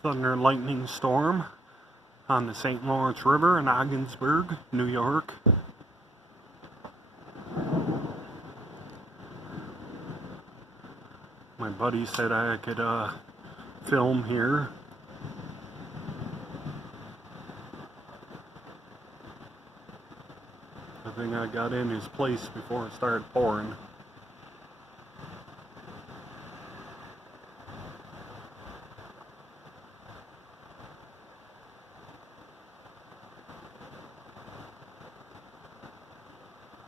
Thunder and lightning storm on the St. Lawrence River in Ogdensburg, New York. My buddy said I could film here. I think I got in his place before it started pouring.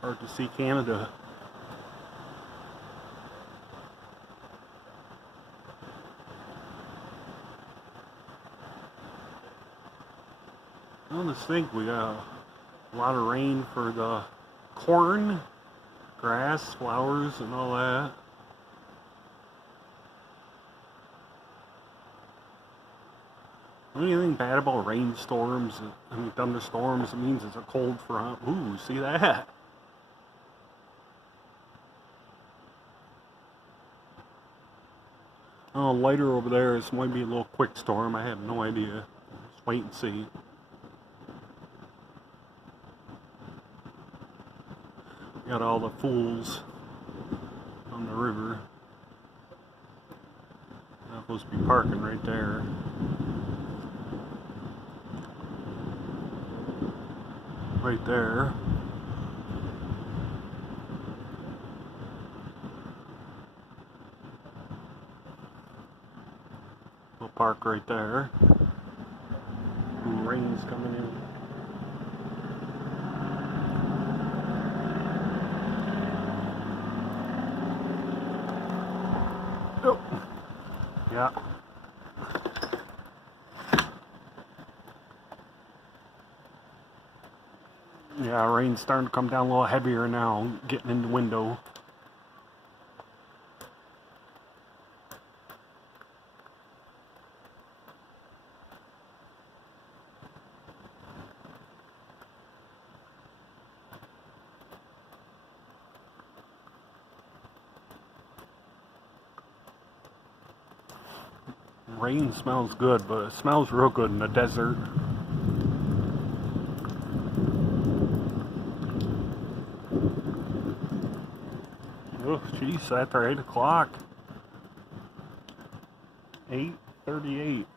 Hard to see Canada. I just think we got a lot of rain for the corn, grass, flowers, and all that. Anything bad about rainstorms and thunderstorms, it means it's a cold front. Ooh, see that? Oh, lighter over there. This might be a little quick storm. I have no idea. Just wait and see. Got all the fools on the river. I'm supposed to be parking right there. Right there. We'll park right there. Rain's coming in. Oh. Yeah. Yeah, rain's starting to come down a little heavier now, getting in the window. Rain smells good, but it smells real good in the desert. Oh, jeez, after 8 o'clock. 8:38.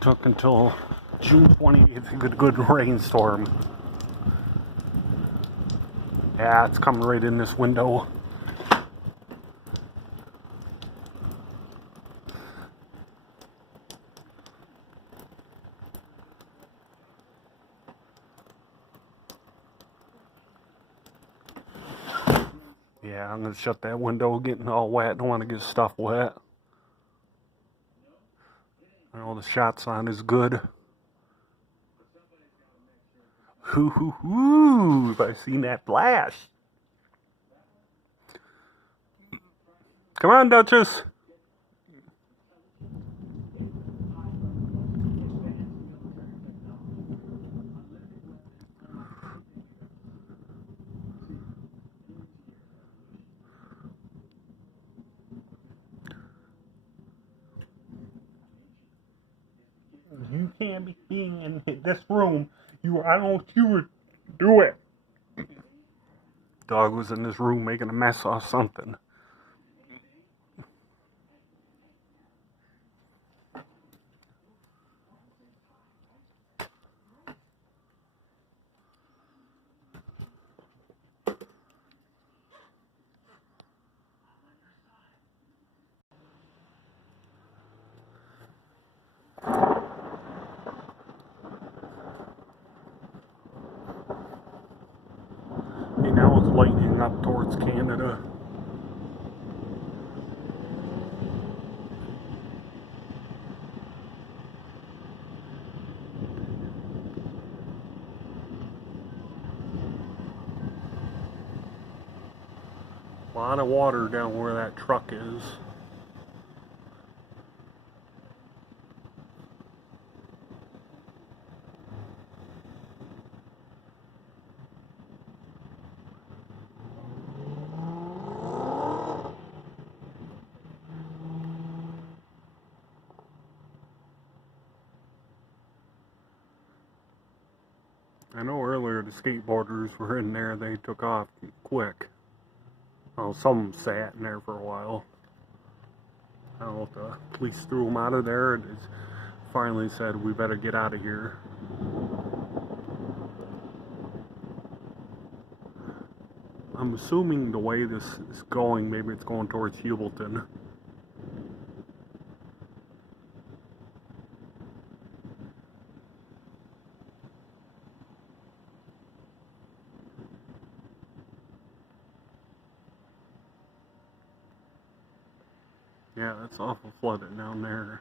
Took until June 28th to get a good rainstorm. Yeah, it's coming right in this window. Yeah, I'm gonna shut that window, getting all wet. Don't want to get stuff wet. I know the shot's on is good. Hoo hoo hoo! If I seen that flash. Come on, Duchess. You can't be being in this room. I don't want you to do it. Dog was in this room making a mess off something. lightning up towards Canada. A lot of water down where that truck is. I know earlier the skateboarders were in there, they took off quick. Well, some sat in there for a while. I don't know if the police threw them out of there and finally said, we better get out of here. I'm assuming the way this is going, maybe it's going towards Hubleton. Yeah, it's awful flooded down there.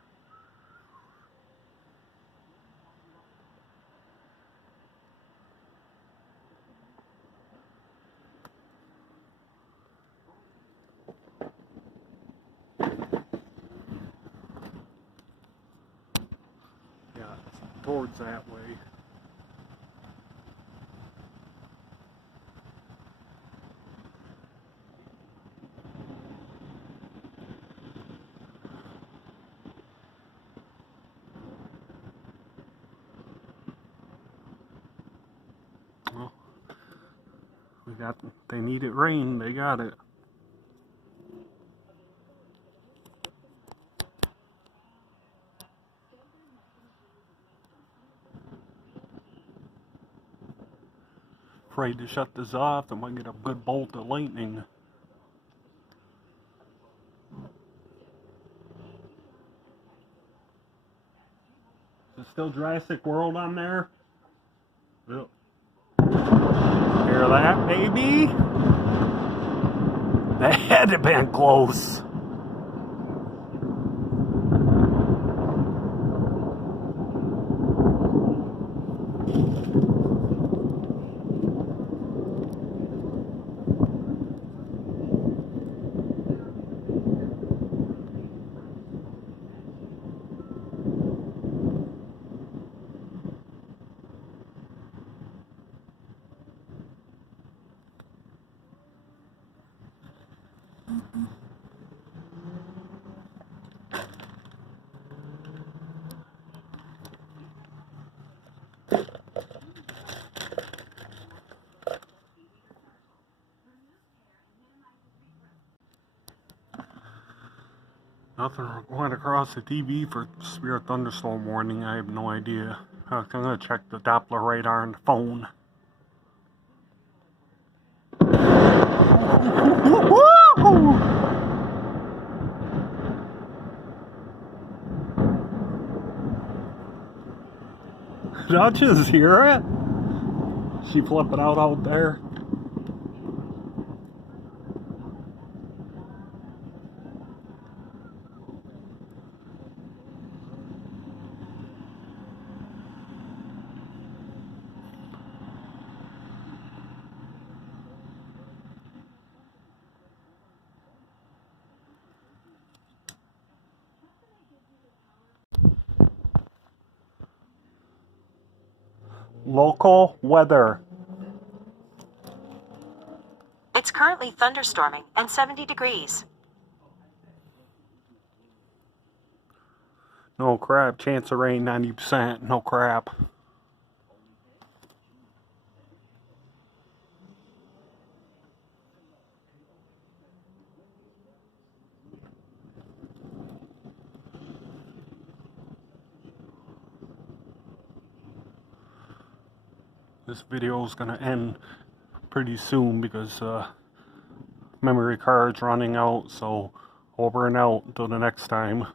Yeah, it's towards that way. Well, they needed rain, they got it. Afraid to shut this off, they might get a good bolt of lightning. Is it still Jurassic World on there? Yep. Hear that, baby? That had to have been close. Nothing went across the TV for severe thunderstorm warning. I have no idea. I'm gonna check the Doppler radar on the phone. Did I just hear it? She flipping out there. Local weather. It's currently thunderstorming and 70 degrees. No crap. Chance of rain 90%. No crap. This video is gonna end pretty soon because memory card's running out, so over and out until the next time.